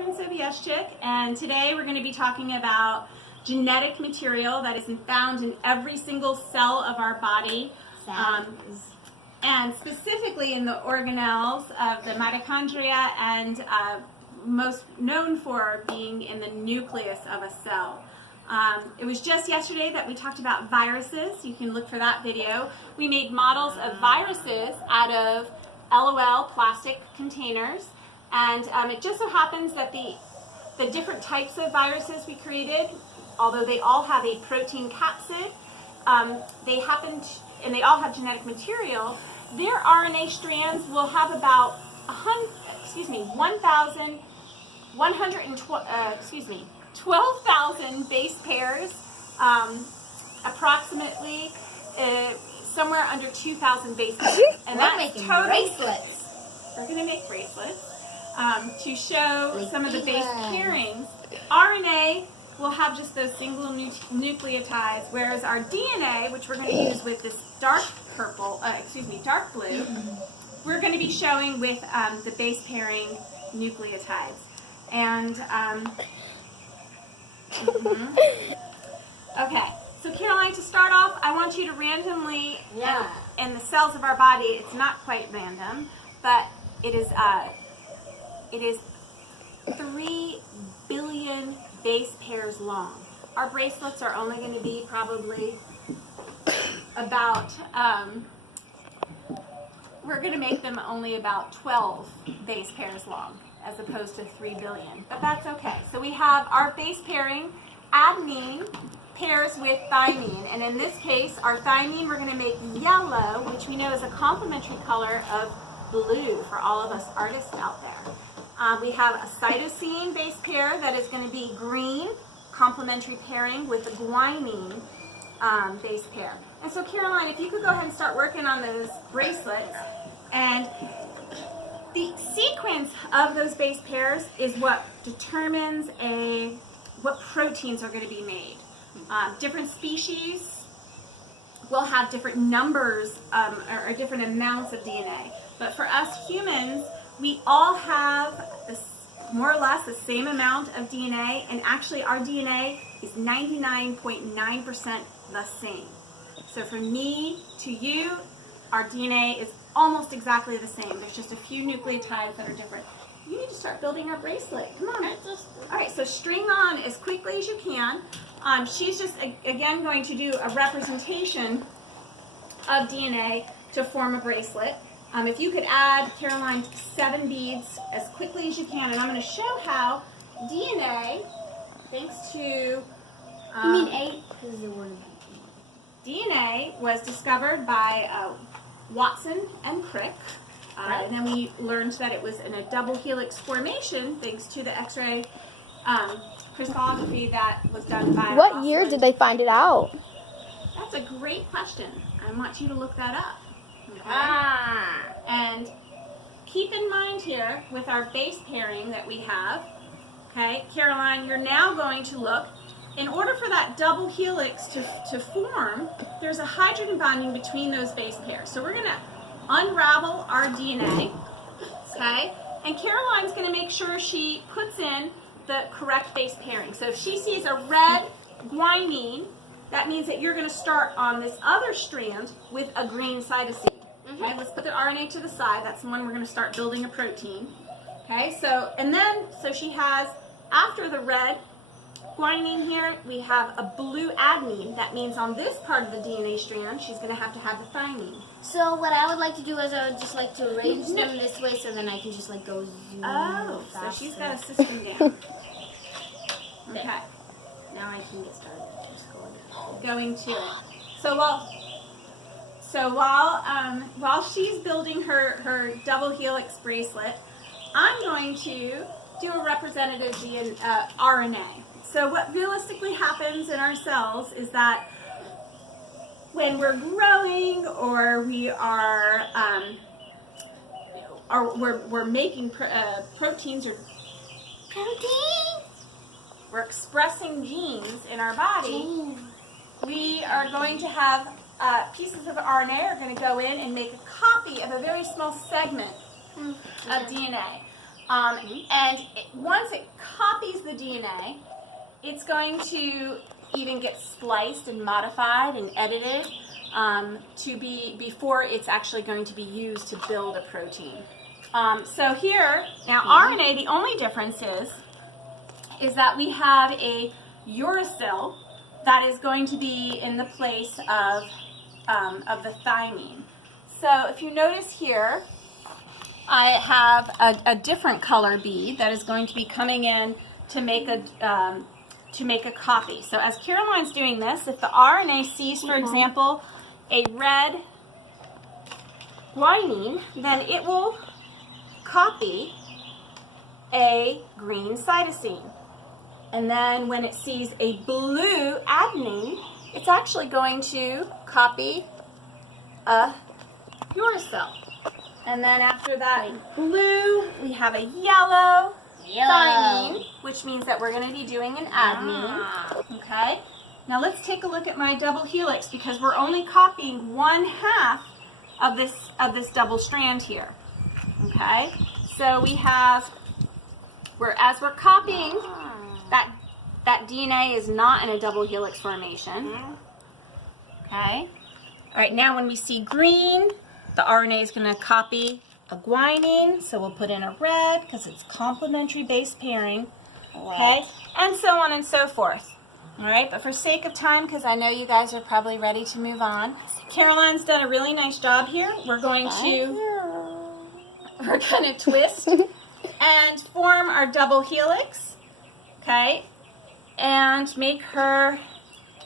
Catherine Sobieszczyk, and today we're going to be talking about genetic material that is found in every single cell of our body, and specifically in the organelles of the mitochondria, and most known for being in the nucleus of a cell. It was just yesterday that we talked about viruses. You can look for that video. We made models of viruses out of LOL plastic containers, and it just so happens that the different types of viruses we created, although they all have a protein capsid, and they all have genetic material, their RNA strands will have about 12,000 base pairs, approximately somewhere under 2,000 base pairs. And we're making bracelets. We're going to make bracelets to show some of the base pairings. RNA will have just those single nucleotides, whereas our DNA, which we're going to use with this dark blue, we're going to be showing with the base pairing nucleotides. And okay, so Caroline, to start off, I want you to randomly, in the cells of our body, it's not quite random, but it is 3 billion base pairs long. Our bracelets are only going to be probably about, we're going to make them only about 12 base pairs long, as opposed to 3 billion, but that's okay. So we have our base pairing, adenine pairs with thymine, and in this case, our thymine we're going to make yellow, which we know is a complementary color of blue for all of us artists out there. We have a cytosine base pair that is going to be green, complementary pairing with a guanine base pair. And so Caroline, if you could go ahead and start working on those bracelets, and the sequence of those base pairs is what determines what proteins are going to be made. Different species will have different numbers or different amounts of DNA. But for us humans, we all have more or less the same amount of DNA, and actually our DNA is 99.9% the same. So from me to you, our DNA is almost exactly the same. There's just a few nucleotides that are different. You need to start building our bracelet. Come on. All right, so string on as quickly as you can. She's just, again, going to do a representation of DNA to form a bracelet. If you could add, Caroline, 7 beads as quickly as you can, and I'm going to show how DNA, thanks to... you mean 8? Because the word DNA was discovered by Watson and Crick. And then we learned that it was in a double helix formation thanks to the X-ray crystallography that was done by... What year did they find it out? That's a great question. I want you to look that up. Okay? And keep in mind here with our base pairing that we have, okay, Caroline, you're now going to look, in order for that double helix to form, there's a hydrogen bonding between those base pairs. So we're going to unravel our DNA, okay? And Caroline's going to make sure she puts in the correct base pairing. So if she sees a red guanine, that means that you're going to start on this other strand with a green cytosine. Okay, let's put the RNA to the side. That's the one we're going to start building a protein. Okay, so she has, after the red guanine here, we have a blue adenine. That means on this part of the DNA strand, she's going to have the thymine. So what I would like to do is I would just like to arrange them this way so then I can just like go zoom faster. So she's got a system down. Okay. Now I can get started. Just going to it. So while she's building her double helix bracelet, I'm going to do a representative RNA. So what realistically happens in our cells is that when we're growing, or we are, we're making proteins or we're expressing genes in our body, we are going to have pieces of RNA are going to go in and make a copy of a very small segment of DNA. Once it copies the DNA, it's going to even get spliced and modified and edited before it's actually going to be used to build a protein. So here, now RNA, the only difference is that we have a uracil that is going to be in the place of the thymine. So if you notice here, I have a different color bead that is going to be coming in to make a copy. So as Caroline's doing this, if the RNA sees, for example, a red guanine, then it will copy a green cytosine. And then when it sees a blue adenine, it's actually going to copy a uracil. And then after that blue, we have a yellow thymine, which means that we're going to be doing an adenine. Okay? Now let's take a look at my double helix because we're only copying 1/2 of this double strand here. Okay? So we have, as we're copying, that DNA is not in a double helix formation. Okay? All right, now when we see green, the RNA is going to copy a guanine, so we'll put in a red because it's complementary base pairing. Okay? And so on and so forth. All right, but for sake of time, because I know you guys are probably ready to move on, Caroline's done a really nice job here. We're going to twist and form our double helix, okay, and make her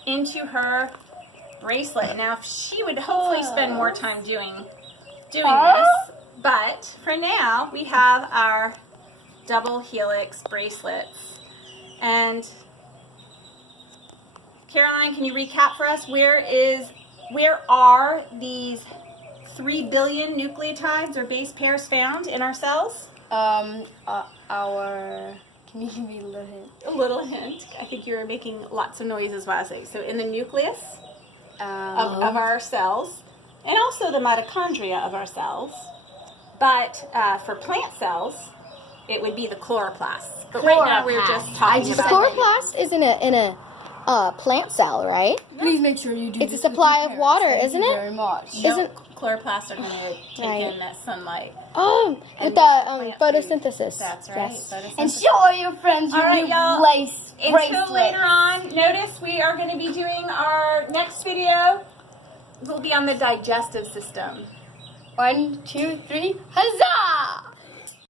into her bracelet. Now, she would hopefully spend more time doing this, but for now, we have our double helix bracelets. And Caroline, can you recap for us where are these 3 billion nucleotides or base pairs found in our cells? Can you give me a little hint? A little hint. I think you were making lots of noises while I was saying. So in the nucleus of our cells, and also the mitochondria of our cells. But for plant cells, it would be the chloroplasts. But right now we're just talking The about chloroplast is in a plant cell, right? Please make sure you do. It's a supply of water, isn't it? Very much. Isn't chloroplasts are going to take in that sunlight. Oh, And with the plant photosynthesis. That's right. Yes. And show all your friends your All right, new y'all. bracelet. Until later on, notice we are going to be doing our next video. Will be on the digestive system. 1, 2, 3, huzzah!